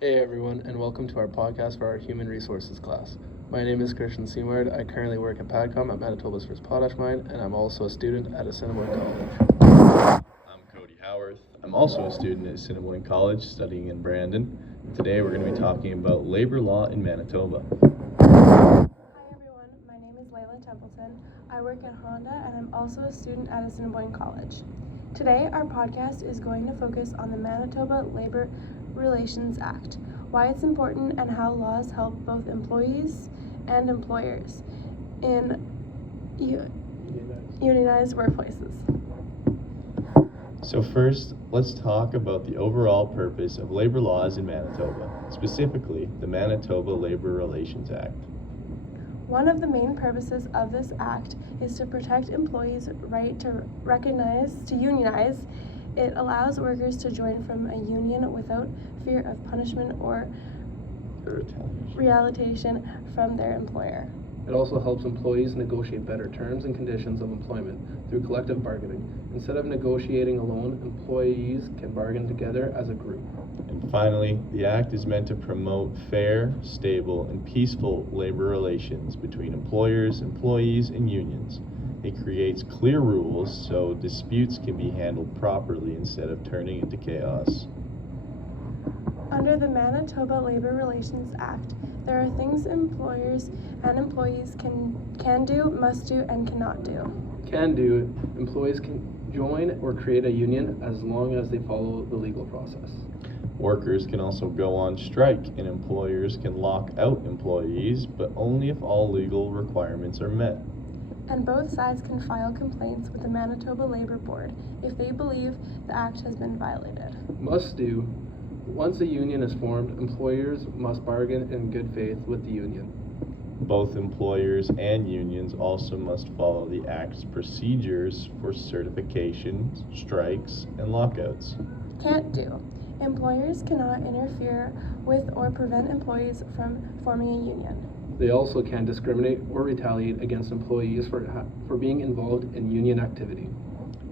Hey everyone, and welcome to our podcast for our Human Resources class. My name is Christian Seymour. I currently work at PADCOM at Manitoba's First Potash Mine, and I'm also a student at Assiniboine College. I'm Cody Howarth. I'm also a student at Assiniboine College studying in Brandon. And today we're going to be talking about labor law in Manitoba. Hi everyone, my name is Layla Templeton. I work at Honda and I'm also a student at Assiniboine College. Today our podcast is going to focus on the Manitoba Labor Relations Act, why it's important and how laws help both employees and employers in unionized workplaces. So first, let's talk about the overall purpose of labor laws in Manitoba, specifically the Manitoba Labor Relations Act. One of the main purposes of this act is to protect employees' right to unionize. It allows workers to join from a union without fear of punishment or retaliation from their employer. It also helps employees negotiate better terms and conditions of employment through collective bargaining. Instead of negotiating alone, employees can bargain together as a group. And finally, the act is meant to promote fair, stable, and peaceful labor relations between employers, employees, and unions. It creates clear rules so disputes can be handled properly instead of turning into chaos. Under the Manitoba Labor Relations Act, there are things employers and employees can do, must do, and cannot do. Can do, employees can join or create a union as long as they follow the legal process. Workers can also go on strike, and employers can lock out employees, but only if all legal requirements are met. And both sides can file complaints with the Manitoba Labor Board if they believe the act has been violated. Must do, once a union is formed, employers must bargain in good faith with the union. Both employers and unions also must follow the Act's procedures for certifications, strikes, and lockouts. Can't do. Employers cannot interfere with or prevent employees from forming a union. They also can discriminate or retaliate against employees for being involved in union activity.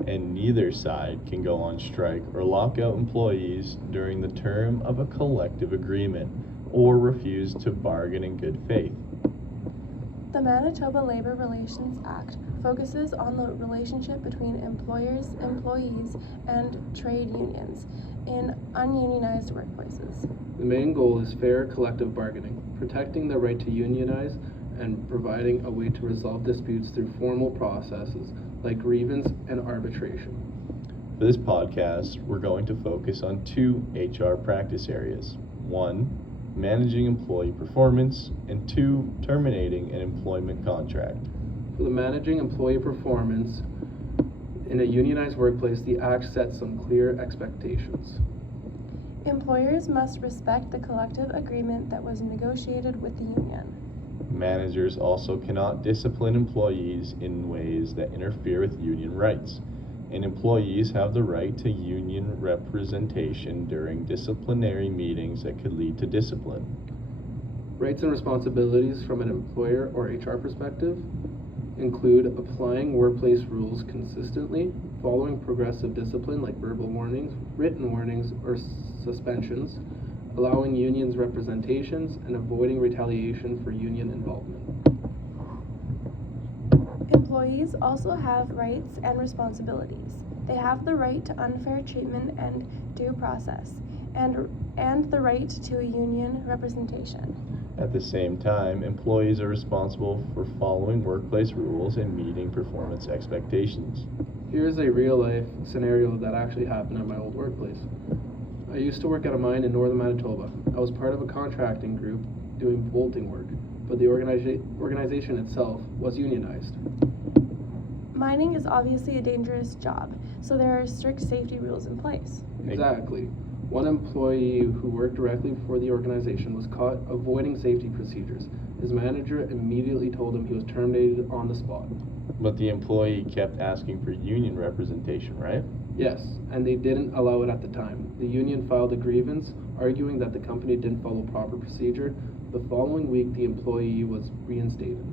And neither side can go on strike or lock out employees during the term of a collective agreement or refuse to bargain in good faith. The Manitoba Labor Relations Act focuses on the relationship between employers, employees, and trade unions in ununionized workplaces. The main goal is fair collective bargaining, protecting the right to unionize, and providing a way to resolve disputes through formal processes like grievance and arbitration. For this podcast, we're going to focus on two HR practice areas. One, managing employee performance, and two, terminating an employment contract. For the managing employee performance in a unionized workplace, the Act sets some clear expectations. Employers must respect the collective agreement that was negotiated with the union. Managers also cannot discipline employees in ways that interfere with union rights, and employees have the right to union representation during disciplinary meetings that could lead to discipline. Rights and responsibilities from an employer or HR perspective include applying workplace rules consistently, following progressive discipline like verbal warnings, written warnings, or suspensions, allowing unions representations, and avoiding retaliation for union involvement. Employees also have rights and responsibilities. They have the right to unfair treatment and due process, and the right to a union representation. At the same time, employees are responsible for following workplace rules and meeting performance expectations. Here's a real-life scenario that actually happened at my old workplace. I used to work at a mine in northern Manitoba. I was part of a contracting group doing bolting work, but the organization itself was unionized. Mining is obviously a dangerous job, so there are strict safety rules in place. Exactly. One employee who worked directly for the organization was caught avoiding safety procedures. His manager immediately told him he was terminated on the spot. But the employee kept asking for union representation, right? Yes, and they didn't allow it at the time. The union filed a grievance, arguing that the company didn't follow proper procedure. The following week, the employee was reinstated.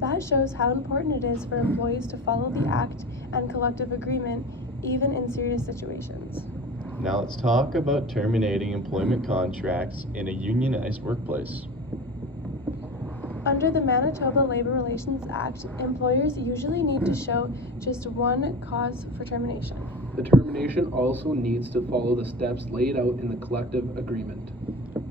That shows how important it is for employees to follow the act and collective agreement, even in serious situations. Now let's talk about terminating employment contracts in a unionized workplace. Under the Manitoba Labor Relations Act, employers usually need to show just one cause for termination. The termination also needs to follow the steps laid out in the collective agreement.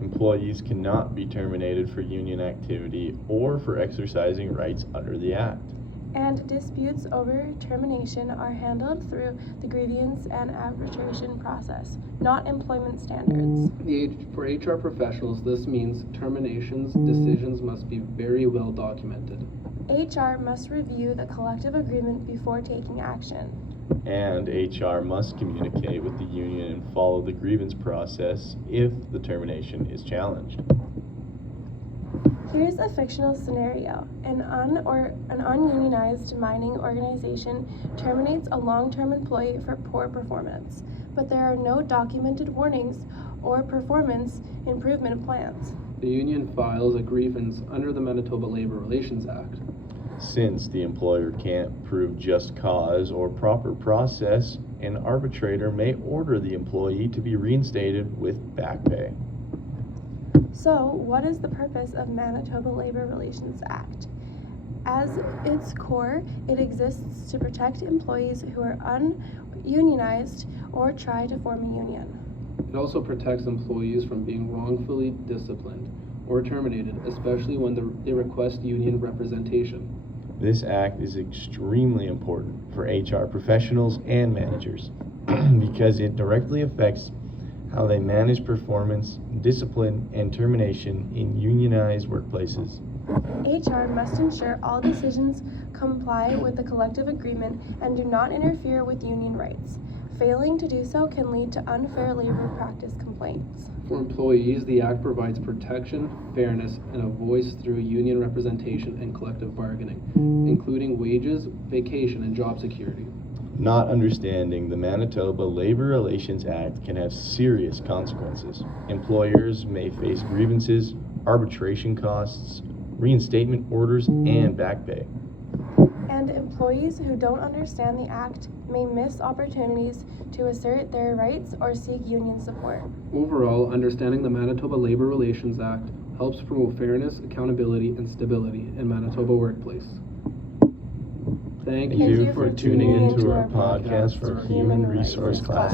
Employees cannot be terminated for union activity or for exercising rights under the Act. And disputes over termination are handled through the grievance and arbitration process, not employment standards. For HR professionals, this means terminations decisions must be very well documented. HR must review the collective agreement before taking action. And HR must communicate with the union and follow the grievance process if the termination is challenged. Here's a fictional scenario. An ununionized mining organization terminates a long-term employee for poor performance, but there are no documented warnings or performance improvement plans. The union files a grievance under the Manitoba Labor Relations Act. Since the employer can't prove just cause or proper process, an arbitrator may order the employee to be reinstated with back pay. So, what is the purpose of Manitoba Labor Relations Act? As its core, it exists to protect employees who are ununionized or try to form a union. It also protects employees from being wrongfully disciplined or terminated, especially when they request union representation. This act is extremely important for HR professionals and managers because it directly affects how they manage performance, discipline, and termination in unionized workplaces. HR must ensure all decisions comply with the collective agreement and do not interfere with union rights. Failing to do so can lead to unfair labor practice complaints. For employees, the Act provides protection, fairness, and a voice through union representation and collective bargaining, including wages, vacation, and job security. Not understanding the Manitoba Labor Relations Act can have serious consequences. Employers may face grievances, arbitration costs, reinstatement orders, and back pay. And employees who don't understand the Act may miss opportunities to assert their rights or seek union support. Overall, understanding the Manitoba Labor Relations Act helps promote fairness, accountability, and stability in Manitoba workplace. Thank you for tuning into our podcast for Human Resource class.